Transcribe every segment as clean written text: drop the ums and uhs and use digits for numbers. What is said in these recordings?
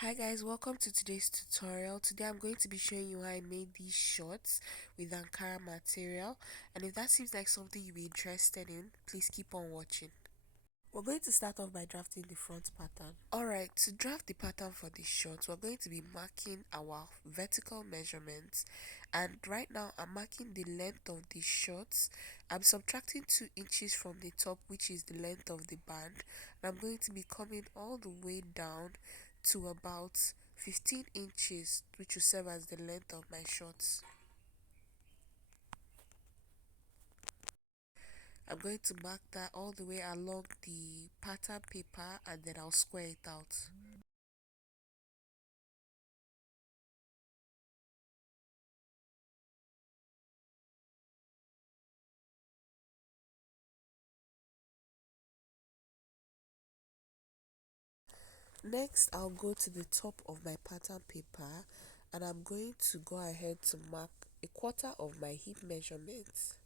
Hi guys, welcome to today's tutorial. Today I'm going to be showing you how I made these shorts with Ankara material, and if that seems like something you'll be interested in, please keep on watching. We're going to start off by drafting the front pattern. Alright, to draft the pattern for this short, we're going to be marking our vertical measurements, and right now I'm marking the length of the shorts. I'm subtracting 2 inches from the top, which is the length of the band, and I'm going to be coming all the way down to about 15 inches, which will serve as the length of my shorts. I'm going to mark that all the way along the pattern paper, and then I'll square it out. Next, I'll go to the top of my pattern paper, and I'm going to go ahead to mark a quarter of my hip measurements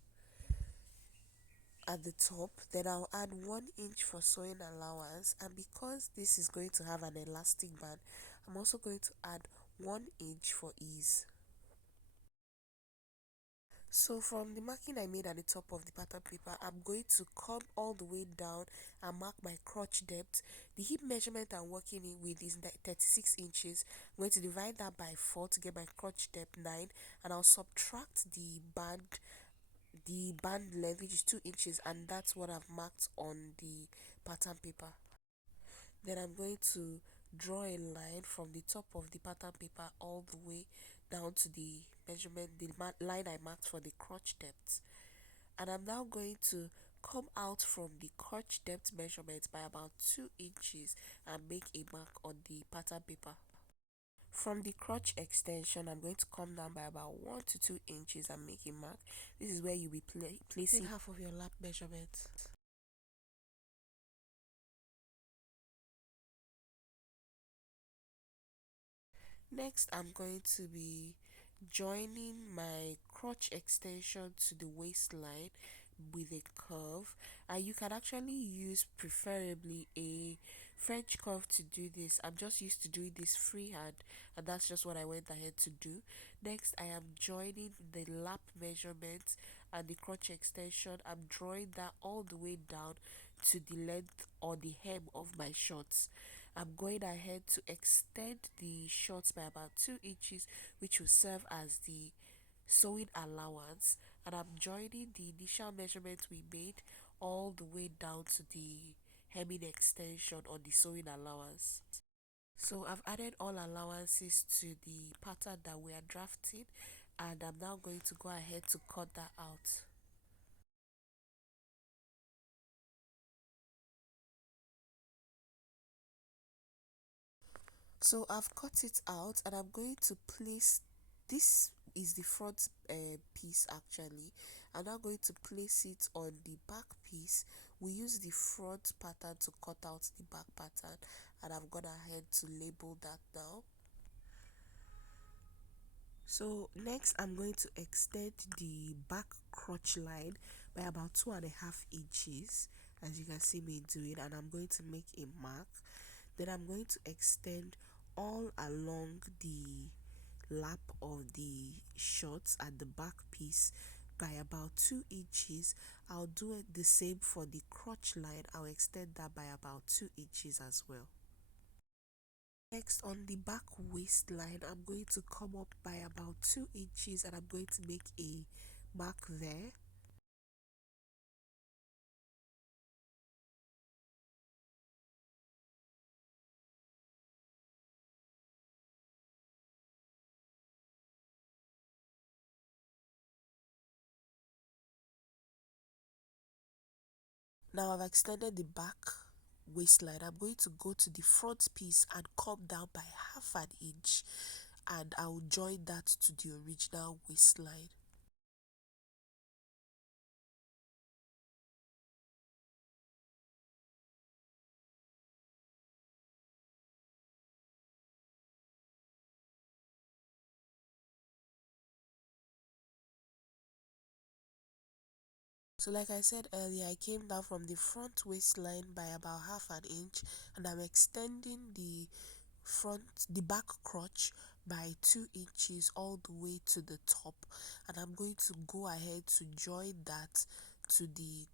at the top. Then I'll add 1 inch for sewing allowance, and because this is going to have an elastic band, I'm also going to add 1 inch for ease. So from the marking I made at the top of the pattern paper, I'm going to come all the way down and mark my crotch depth. The hip measurement I'm working in with is 36 inches. I'm going to divide that by 4 to get my crotch depth 9, and I'll subtract the band length, which is 2 inches, and that's what I've marked on the pattern paper. Then I'm going to draw a line from the top of the pattern paper all the way down to the measurement, line I marked for the crotch depth. And I'm now going to come out from the crotch depth measurement by about 2 inches and make a mark on the pattern paper. From the crotch extension, I'm going to come down by about 1 to 2 inches and make a mark. This is where you'll be placing half of your lap measurement. Next, I'm going to be joining my crotch extension to the waistline with a curve, and you can actually use preferably a French curve to do this. I'm just used to doing this freehand, and that's just what I went ahead to do. Next, I am joining the lap measurement and the crotch extension. I'm drawing that all the way down to the length or the hem of my shorts. I'm going ahead to extend the shorts by about 2 inches, which will serve as the sewing allowance, and I'm joining the initial measurement we made all the way down to the hemming extension on the sewing allowance. So I've added all allowances to the pattern that we are drafting, and I'm now going to go ahead to cut that out. So I've cut it out, and I'm going to place this is the front piece actually. I'm now going to place it on the back piece. We use the front pattern to cut out the back pattern, and I've gone ahead to label that now. So next I'm going to extend the back crotch line by about 2.5 inches, as you can see me doing, and I'm going to make a mark. Then I'm going to extend all along the lap of the shorts at the back piece by about 2 inches. I'll do it the same for the crotch line. I'll extend that by about 2 inches as well. Next, on the back waistline, I'm going to come up by about 2 inches, and I'm going to make a mark there. Now I've extended the back waistline. I'm going to go to the front piece and come down by half an inch, and I'll join that to the original waistline. So like I said earlier, I came down from the front waistline by about half an inch, and I'm extending the the back crotch by 2 inches all the way to the top, and I'm going to go ahead to join that to the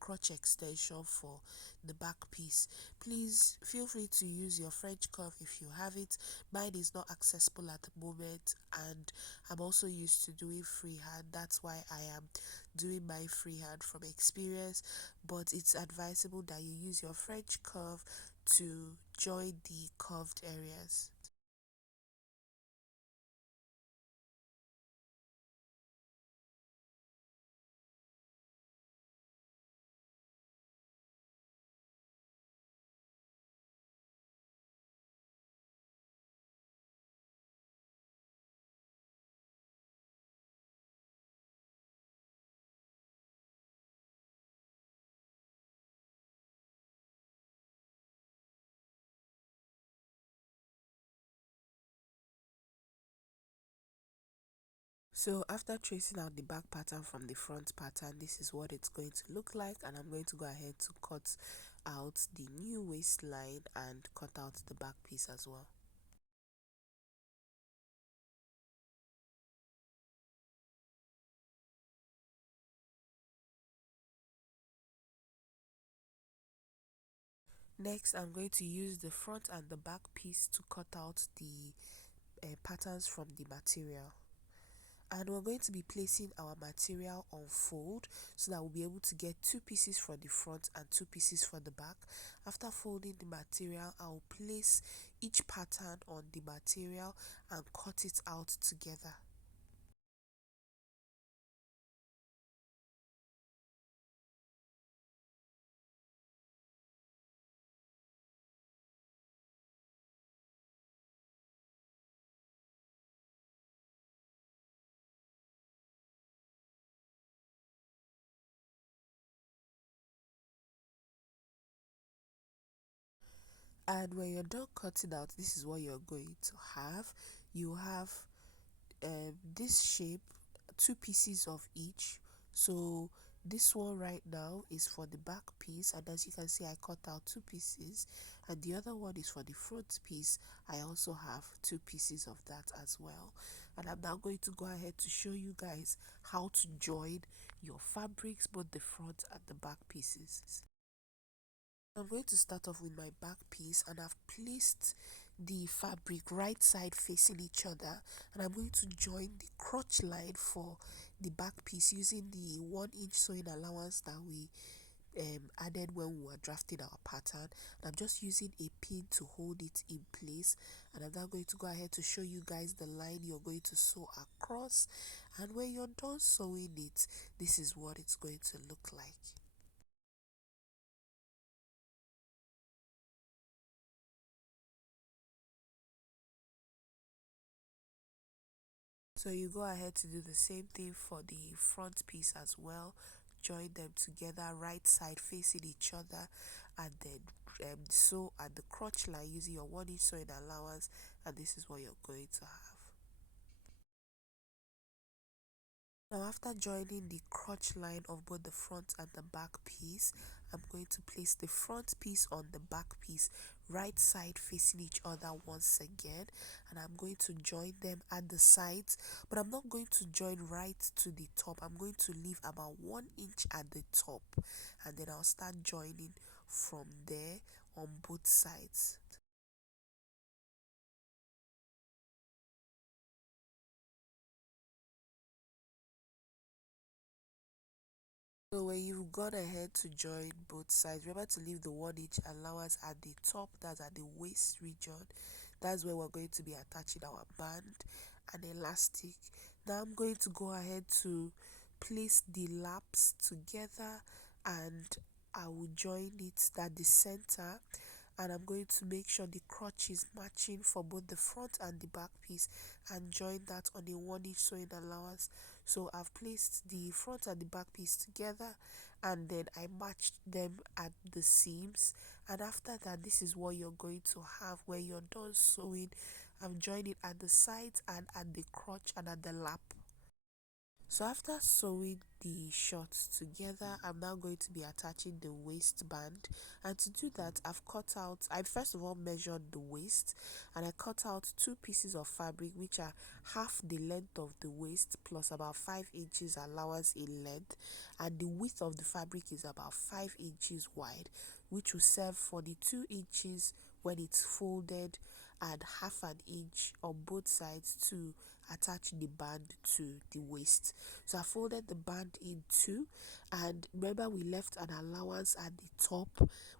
crotch extension for the back piece. Please feel free to use your French curve if you have it. Mine is not accessible at the moment, and I'm also used to doing freehand. That's why I am doing my freehand from experience, but it's advisable that you use your French curve to join the curved areas. So after tracing out the back pattern from the front pattern, this is what it's going to look like, and I'm going to go ahead to cut out the new waistline and cut out the back piece as well. Next, I'm going to use the front and the back piece to cut out the patterns from the material. And we're going to be placing our material on fold so that we'll be able to get two pieces for the front and two pieces for the back. After folding the material, I'll place each pattern on the material and cut it out together. And when you're done cutting out, this is what you're going to have. You have this shape, two pieces of each. So this one right now is for the back piece, and as you can see, I cut out two pieces, and the other one is for the front piece. I also have two pieces of that as well, and I'm now going to go ahead to show you guys how to join your fabrics, both the front and the back pieces. I'm going to start off with my back piece, and I've placed the fabric right side facing each other, and I'm going to join the crotch line for the back piece using the 1 inch sewing allowance that we added when we were drafting our pattern. And I'm just using a pin to hold it in place, and I'm now going to go ahead to show you guys the line you're going to sew across, and when you're done sewing it, this is what it's going to look like. So you go ahead to do the same thing for the front piece as well. Join them together, right side facing each other, and then sew at the crotch line using your 1 inch sewing allowance, and this is what you're going to have. Now after joining the crotch line of both the front and the back piece, I'm going to place the front piece on the back piece, right side facing each other once again, and I'm going to join them at the sides, but I'm not going to join right to the top. I'm going to leave about 1 inch at the top, and then I'll start joining from there on both sides. So when you've gone ahead to join both sides, remember to leave the 1 inch allowance at the top, that's at the waist region. That's where we're going to be attaching our band and elastic. Now I'm going to go ahead to place the laps together, and I will join it at the center, and I'm going to make sure the crotch is matching for both the front and the back piece, and join that on a 1 inch sewing allowance. So I've placed the front and the back piece together, and then I matched them at the seams, and after that, this is what you're going to have when you're done sewing. I'm joining it at the sides and at the crotch and at the lap. So after sewing the shorts together, I'm now going to be attaching the waistband. And to do that, I first of all measured the waist, and I cut out two pieces of fabric which are half the length of the waist plus about 5 inches allowance in length, and the width of the fabric is about 5 inches wide, which will serve for the 2 inches when it's folded and half an inch on both sides to attach the band to the waist. So I folded the band in two, and remember we left an allowance at the top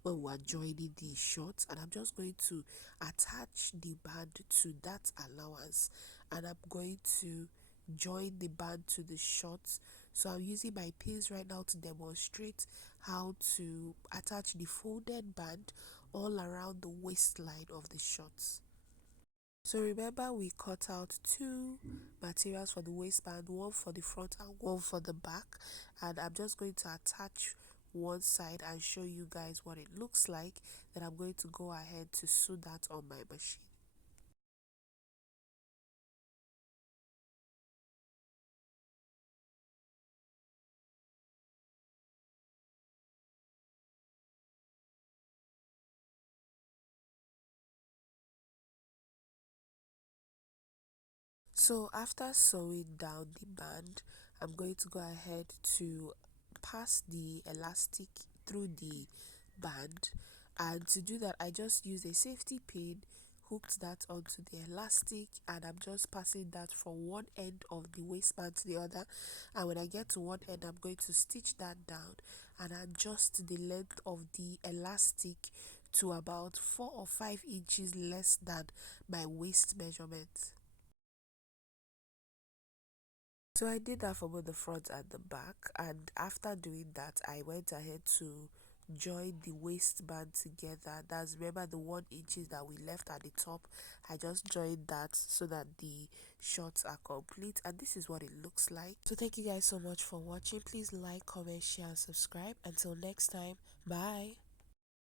when we were joining the shorts, and I'm just going to attach the band to that allowance, and I'm going to join the band to the shorts. So I'm using my pins right now to demonstrate how to attach the folded band all around the waistline of the shorts. So remember we cut out two materials for the waistband, one for the front and one for the back, and I'm just going to attach one side and show you guys what it looks like. Then I'm going to go ahead to sew that on my machine. So after sewing down the band, I'm going to go ahead to pass the elastic through the band, and to do that I just use a safety pin, hooked that onto the elastic, and I'm just passing that from one end of the waistband to the other. And when I get to one end, I'm going to stitch that down and adjust the length of the elastic to about 4 or 5 inches less than my waist measurement. So I did that for both the front and the back, and after doing that I went ahead to join the waistband together. That's, remember, the 1 inches that we left at the top, I just joined that so that the shorts are complete, and this is what it looks like. So thank you guys so much for watching. Please like, comment, share and subscribe. Until next time, bye.